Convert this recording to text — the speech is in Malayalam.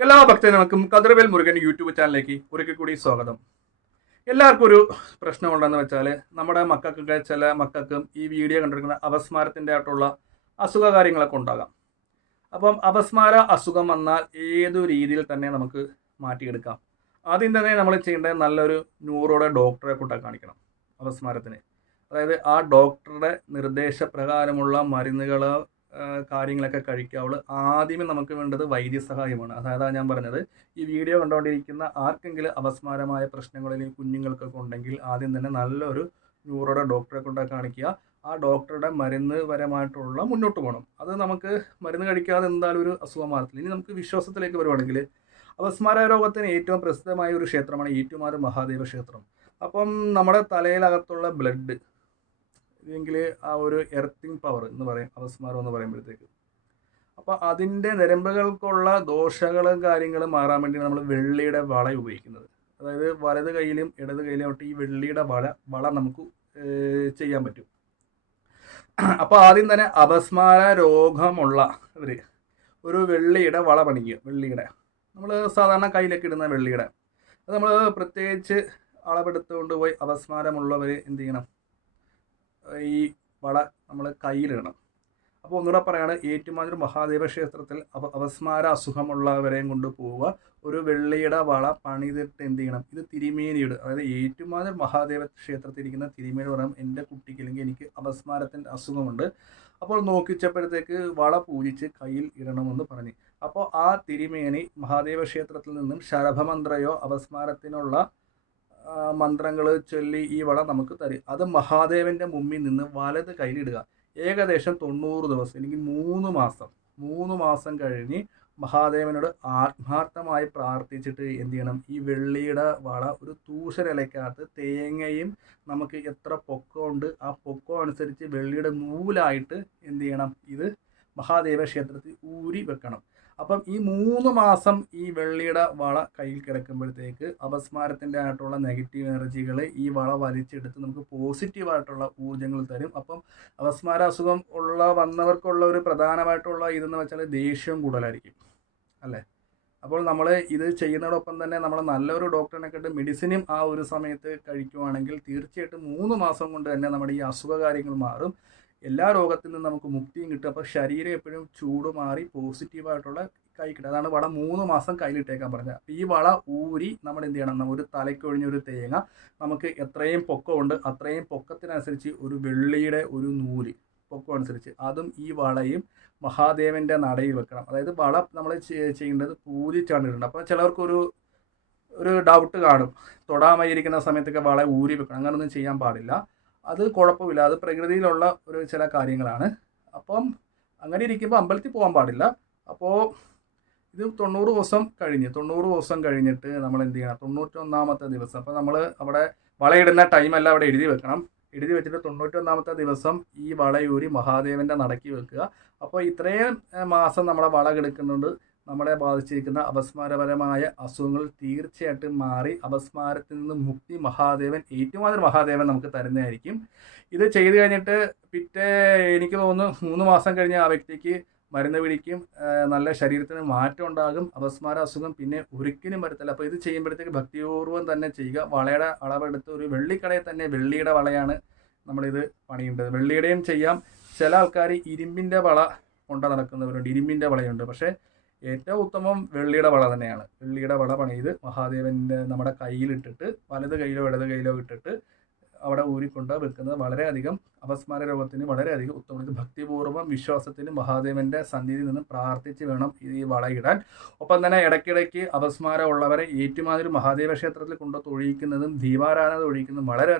എല്ലാ ഭക്തജനങ്ങൾക്കും കതിർവേൽ മുരുകൻ യൂട്യൂബ് ചാനലിലേക്ക് ഒരിക്കൽ കൂടി സ്വാഗതം. എല്ലാവർക്കും ഒരു പ്രശ്നമുണ്ടെന്ന് വെച്ചാൽ നമ്മുടെ മക്കൾക്കൊക്കെ ചില മക്കൾക്കും ഈ വീഡിയോ കണ്ടിരിക്കുന്ന അപസ്മാരത്തിന്റെ ആയിട്ടുള്ള അസുഖ കാര്യങ്ങളൊക്കെ ഉണ്ടാകാം. അപ്പം അപസ്മാര അസുഖം വന്നാൽ ഏതു രീതിയിൽ തന്നെ നമുക്ക് മാറ്റിയെടുക്കാം. ആദ്യം തന്നെ നമ്മൾ ചെയ്യേണ്ടത് നല്ലൊരു ന്യൂറോയുടെ ഡോക്ടറെ കൊണ്ടാ കാണിക്കണം അപസ്മാരത്തിന്. അതായത് ആ ഡോക്ടറുടെ നിർദ്ദേശപ്രകാരമുള്ള മരുന്നുകൾ കാര്യങ്ങളൊക്കെ കഴിക്കാവുള്ളൂ ആദ്യമേ നമുക്ക് വേണ്ടത് വൈദ്യസഹായമാണ്. അതായത് ഞാൻ പറഞ്ഞത്. ഈ വീഡിയോ കണ്ടുകൊണ്ടിരിക്കുന്ന ആർക്കെങ്കിലും അപസ്മാരമായ പ്രശ്നങ്ങളിൽ കുഞ്ഞുങ്ങൾക്കൊക്കെ ഉണ്ടെങ്കിൽ ആദ്യം തന്നെ നല്ലൊരു ന്യൂറോയുടെ ഡോക്ടറെ കൊണ്ട് കാണിക്കുക. ആ ഡോക്ടറുടെ മരുന്ന് പരമായിട്ടുള്ള മുന്നോട്ട് പോകണം. അത് നമുക്ക് മരുന്ന് കഴിക്കാതെ എന്തായാലും ഒരു അസുഖം മാറത്തില്ല. ഇനി നമുക്ക് വിശ്വാസത്തിലേക്ക് വരുവാണെങ്കിൽ അപസ്മാര രോഗത്തിന് ഏറ്റവും പ്രസിദ്ധമായ ഒരു ക്ഷേത്രമാണ് ഏറ്റുമാർ മഹാദേവ ക്ഷേത്രം. അപ്പം നമ്മുടെ തലയിലകത്തുള്ള ബ്ലഡ് ഇല്ലെങ്കിൽ ആ ഒരു എർത്തിങ് പവർ എന്ന് പറയും അപസ്മാരം എന്ന് പറയുമ്പോഴത്തേക്ക്. അപ്പോൾ അതിന്റെ നിരമ്പുകൾക്കുള്ള ദോഷങ്ങളും കാര്യങ്ങളും മാറാൻ വേണ്ടി നമ്മൾ വെള്ളിയുടെ വള ഉപയോഗിക്കുന്നത്. അതായത് വലത് കയ്യിലും ഇടത് കയ്യിലും ആയിട്ട് ഈ വെള്ളിയുടെ വള വള നമുക്ക് ചെയ്യാൻ പറ്റും. അപ്പോൾ ആദ്യം തന്നെ അപസ്മാര രോഗമുള്ള ഇവർ ഒരു വെള്ളിയുടെ വള പണിക്കുക വെള്ളിയുടെ. നമ്മൾ സാധാരണ കയ്യിലൊക്കെ ഇടുന്ന വെള്ളിയുടെ. അത് നമ്മൾ പ്രത്യേകിച്ച് അളവെടുത്തുകൊണ്ട് പോയി അപസ്മാരമുള്ളവർ എന്ത് ചെയ്യണം? ഈ വള നമ്മൾ കയ്യിലിടണം. അപ്പോൾ ഒന്നുകൂടെ പറയാണ് ഏറ്റുമാനൂർ മഹാദേവ ക്ഷേത്രത്തിൽ അപ അപസ്മാര അസുഖമുള്ളവരെയും കൊണ്ട് പോവുക. ഒരു വെള്ളിയുടെ വള പണിതിട്ട് എന്ത് ചെയ്യണം? ഇത് തിരുമേനിയുടെ അതായത് ഏറ്റുമാനൂർ മഹാദേവ ക്ഷേത്രത്തിൽ ഇരിക്കുന്ന തിരുമേനി പറയാം എന്റെ കുട്ടിക്ക് അല്ലെങ്കിൽ എനിക്ക് അപസ്മാരത്തിന്റെ അസുഖമുണ്ട്. അപ്പോൾ നോക്കിച്ചപ്പോഴത്തേക്ക് വള പൂജിച്ച് കയ്യിൽ ഇടണമെന്ന് പറഞ്ഞു. അപ്പോൾ ആ തിരുമേനി മഹാദേവ ക്ഷേത്രത്തിൽ നിന്നും ശരഭമന്ത്രയോ അപസ്മാരത്തിനുള്ള മന്ത്രങ്ങൾ ചൊല്ലി ഈ വള നമുക്ക് തരും. അത് മഹാദേവന്റെ മുമ്പിൽ നിന്ന് വലത് കയ്യിലിടുക ഏകദേശം തൊണ്ണൂറ് ദിവസം അല്ലെങ്കിൽ മൂന്ന് മാസം മൂന്ന് മാസം കഴിഞ്ഞ് മഹാദേവനോട് ആത്മാർത്ഥമായി പ്രാർത്ഥിച്ചിട്ട് എന്ത് ചെയ്യണം? ഈ വെള്ളിയുടെ വള ഒരു തൂഷനിലയ്ക്കകത്ത് തേങ്ങയും നമുക്ക് എത്ര പൊക്കമുണ്ട് ആ പൊക്കം അനുസരിച്ച് വെള്ളിയുടെ നൂലായിട്ട് എന്ത് ചെയ്യണം? ഇത് മഹാദേവ ക്ഷേത്രത്തിൽ ഊരി വെക്കണം. അപ്പം ഈ മൂന്ന് മാസം ഈ വെള്ളിയുടെ വള കയ്യിൽ കിടക്കുമ്പോഴത്തേക്ക് അപസ്മാരത്തിന്റെ ആയിട്ടുള്ള നെഗറ്റീവ് എനർജികൾ ഈ വള വലിച്ചെടുത്ത് നമുക്ക് പോസിറ്റീവായിട്ടുള്ള ഊർജങ്ങൾ തരും. അപ്പം അപസ്മാര അസുഖം ഉള്ള വന്നവർക്കുള്ള ഒരു പ്രധാനമായിട്ടുള്ള ഇതെന്ന് വെച്ചാൽ ദേഷ്യം കൂടുതലായിരിക്കും. അല്ലേ? അപ്പോൾ നമ്മൾ ഇത് ചെയ്യുന്നതോടൊപ്പം തന്നെ നമ്മൾ നല്ലൊരു ഡോക്ടറിനെ കണ്ട് മെഡിസിനും ആ ഒരു സമയത്ത് കഴിക്കുവാണെങ്കിൽ തീർച്ചയായിട്ടും മൂന്ന് മാസം കൊണ്ട് തന്നെ നമ്മുടെ ഈ അസുഖ കാര്യങ്ങൾ മാറും. എല്ലാ രോഗത്തിൽ നിന്നും നമുക്ക് മുക്തിയും കിട്ടും. അപ്പോൾ ശരീരം എപ്പോഴും ചൂട് മാറി പോസിറ്റീവായിട്ടുള്ള കൈ കിട്ടും. അതാണ് വള മൂന്ന് മാസം കയ്യിലിട്ടേക്കാൻ പറഞ്ഞത് അപ്പോൾ ഈ വള ഊരി നമ്മൾ എന്ത് ചെയ്യണം? ഒരു തലയ്ക്കൊഴിഞ്ഞ ഒരു തേങ്ങ നമുക്ക് എത്രയും പൊക്കമുണ്ട് അത്രയും പൊക്കത്തിനനുസരിച്ച് ഒരു വെള്ളിയുടെ ഒരു നൂൽ പൊക്കം അനുസരിച്ച് അതും ഈ വളയും മഹാദേവന്റെ നടയിൽ വെക്കണം. അതായത് വള നമ്മൾ ചെയ്യേണ്ടത് പൂജിച്ചാണ് ഇടേണ്ടത് അപ്പോൾ ചിലർക്കൊരു ഒരു ഡൗട്ട് കാണും. തൊടാമയിരിക്കുന്ന സമയത്തൊക്കെ വള ഊരി വെക്കണം. അങ്ങനൊന്നും ചെയ്യാൻ പാടില്ല. അത് കുഴപ്പമില്ല. അത് പ്രകൃതിയിലുള്ള ഒരു ചില കാര്യങ്ങളാണ്. അപ്പം അങ്ങനെ ഇരിക്കുമ്പോൾ അമ്പലത്തിൽ പോകാൻ പാടില്ല. അപ്പോൾ ഇത് തൊണ്ണൂറ് ദിവസം കഴിഞ്ഞ് തൊണ്ണൂറ് ദിവസം കഴിഞ്ഞിട്ട് നമ്മൾ എന്ത് ചെയ്യണം? തൊണ്ണൂറ്റൊന്നാമത്തെ ദിവസം. അപ്പോൾ നമ്മൾ അവിടെ വളയിടുന്ന ടൈമല്ല അവിടെ എഴുതി വെക്കണം. എഴുതി വെച്ചിട്ട് തൊണ്ണൂറ്റൊന്നാമത്തെ ദിവസം ഈ വളയൂരി മഹാദേവന്റെ നടക്കി വെക്കുക. അപ്പോൾ ഇത്രയും മാസം നമ്മളെ വള കിടക്കുന്നുണ്ട് നമ്മളെ ബാധിച്ചിരിക്കുന്ന അപസ്മാരപരമായ അസുഖങ്ങൾ തീർച്ചയായിട്ടും മാറി അപസ്മാരത്തിൽ നിന്ന് മുക്തി മഹാദേവൻ ഏറ്റുമാതിരി മഹാദേവൻ നമുക്ക് തരുന്നതായിരിക്കും. ഇത് ചെയ്തു കഴിഞ്ഞിട്ട് പിറ്റേ എനിക്ക് തോന്നുന്നു മൂന്ന് മാസം കഴിഞ്ഞ് ആ വ്യക്തിക്ക് മരുന്ന് പിടിക്കും നല്ല ശരീരത്തിന് മാറ്റം ഉണ്ടാകും അപസ്മാര അസുഖം പിന്നെ ഒരിക്കലും വരത്തില്ല. അപ്പോൾ ഇത് ചെയ്യുമ്പോഴത്തേക്ക് ഭക്തിപൂർവം തന്നെ ചെയ്യുക. വളയുടെ അളവെടുത്ത് ഒരു വെള്ളിക്കടയിൽ തന്നെ വെള്ളിയുടെ വളയാണ് നമ്മളിത് പണിയേണ്ടത്. വെള്ളിയുടെയും ചെയ്യാം. ചില ആൾക്കാർ ഇരുമ്പിന്റെ വള കൊണ്ട് നടക്കുന്നവരുണ്ട്. ഇരുമ്പിന്റെ വളയുണ്ട്. പക്ഷേ ഏറ്റവും ഉത്തമം വെള്ളിയുടെ വള തന്നെയാണ്. വെള്ളിയുടെ വള പണിത് മഹാദേവന്റെ നമ്മുടെ കയ്യിലിട്ടിട്ട് വലത് കയ്യിലോ ഇടത് കയ്യിലോ ഇട്ടിട്ട് അവിടെ ഊരിക്കൊണ്ട് വെക്കുന്നത് വളരെയധികം അപസ്മാര രോഗത്തിന് വളരെയധികം ഉത്തമം ഭക്തിപൂർവം വിശ്വാസത്തിന് മഹാദേവന്റെ സന്നിധിയിൽ നിന്ന് പ്രാർത്ഥിച്ച് വേണം ഈ വളയിടാൻ ഒപ്പം തന്നെ ഇടയ്ക്കിടയ്ക്ക് അപസ്മാരം ഉള്ളവരെ ഏറ്റുമാതിരി മഹാദേവ ക്ഷേത്രത്തിൽ കൊണ്ട് തൊഴിയിക്കുന്നതും ദീപാരാധന തൊഴിയിക്കുന്നതും വളരെ